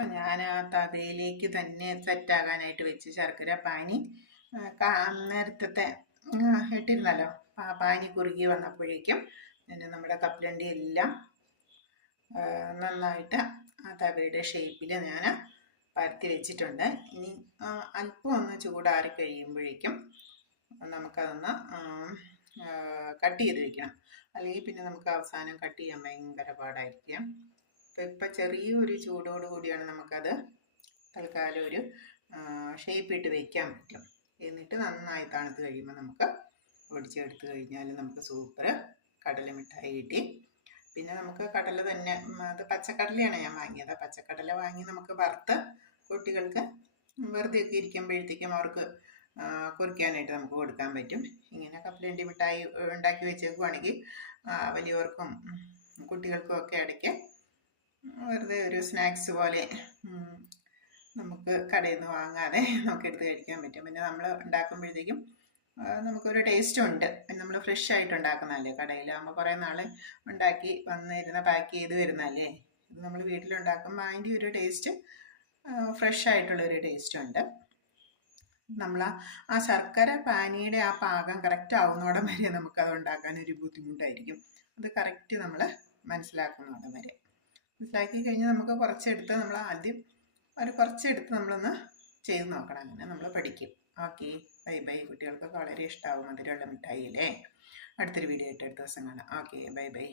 അപ്പം ഞാൻ ആ തവയിലേക്ക് തന്നെ സെറ്റാകാനായിട്ട് വെച്ച് ശർക്കര പാനി നേരത്തെ ഇട്ടിരുന്നല്ലോ. പാനി കുറുകി വന്നപ്പോഴേക്കും പിന്നെ നമ്മുടെ കപ്പലണ്ടി എല്ലാം നന്നായിട്ട് ആ തവയുടെ ഷേപ്പിൽ ഞാൻ പരത്തി വെച്ചിട്ടുണ്ട്. ഇനി അല്പം ഒന്ന് ചൂടാറി കഴിയുമ്പോഴേക്കും നമുക്കതൊന്ന് കട്ട് ചെയ്ത് വെക്കണം. അല്ലെങ്കിൽ പിന്നെ നമുക്ക് അവസാനം കട്ട് ചെയ്യാൻ ഭയങ്കര പാടായിരിക്കും. അപ്പോൾ ഇപ്പം ചെറിയൊരു ചൂടോട് കൂടിയാണ് നമുക്കത് തൽക്കാലം ഒരു ഷേപ്പിട്ട് വെക്കാൻ പറ്റും. എന്നിട്ട് നന്നായി തണുത്ത് കഴിയുമ്പോൾ നമുക്ക് ഒടിച്ചെടുത്ത് കഴിഞ്ഞാൽ നമുക്ക് സൂപ്പർ കടല മിഠായി കിട്ടി. പിന്നെ നമുക്ക് കടല തന്നെ, അത് പച്ചക്കടലയാണ് ഞാൻ വാങ്ങിയത്. പച്ചക്കടല വാങ്ങി നമുക്ക് വറുത്ത് കുട്ടികൾക്ക് വെറുതെ ഒക്കെ ഇരിക്കുമ്പോഴത്തേക്കും അവർക്ക് കുറിക്കാനായിട്ട് നമുക്ക് കൊടുക്കാൻ പറ്റും. ഇങ്ങനെ കപ്പലണ്ടി മിഠായി ഉണ്ടാക്കി വെച്ചേക്കുവാണെങ്കിൽ വലിയവർക്കും കുട്ടികൾക്കും ഒക്കെ ഇടയ്ക്ക് വെറുതെ ഒരു സ്നാക്സ് പോലെ നമുക്ക് കടയിൽ നിന്ന് വാങ്ങാതെ നമുക്ക് എടുത്ത് കഴിക്കാൻ പറ്റും. പിന്നെ നമ്മൾ ഉണ്ടാക്കുമ്പോഴത്തേക്കും നമുക്കൊരു ടേസ്റ്റും ഉണ്ട്. നമ്മൾ ഫ്രഷ് ആയിട്ട് ഉണ്ടാക്കുന്നതല്ലേ. കടയിലാകുമ്പോൾ കുറേ നാൾ ഉണ്ടാക്കി വന്നിരുന്ന പാക്ക് ചെയ്ത് വരുന്നതല്ലേ. ഇത് നമ്മൾ വീട്ടിലുണ്ടാക്കുമ്പോൾ അതിൻ്റെ ഒരു ടേസ്റ്റ് ഫ്രഷ് ആയിട്ടുള്ളൊരു ടേസ്റ്റും ഉണ്ട്. നമ്മൾ ആ ശർക്കര പാനിയുടെ ആ പാകം കറക്റ്റ് ആവുന്നോടം വരെ നമുക്കത് ഉണ്ടാക്കാനൊരു ബുദ്ധിമുട്ടായിരിക്കും. അത് കറക്റ്റ് നമ്മൾ മനസ്സിലാക്കുന്നോടം വരെ മനസ്സിലാക്കി കഴിഞ്ഞാൽ നമുക്ക് കുറച്ചെടുത്ത് നമ്മൾ ആദ്യം കുറച്ചെടുത്ത് നമ്മളൊന്ന് ചെയ്ത് നോക്കണം. അങ്ങനെ നമ്മൾ പഠിക്കും. Okay, bye bye. കുട്ടികൾക്കൊക്കെ വളരെ ഇഷ്ടമാവും മധുരമുള്ള മിഠായി അല്ലേ. അടുത്തൊരു വീഡിയോ ആയിട്ട് അടുത്ത ദിവസം കാണാം. Okay, bye bye.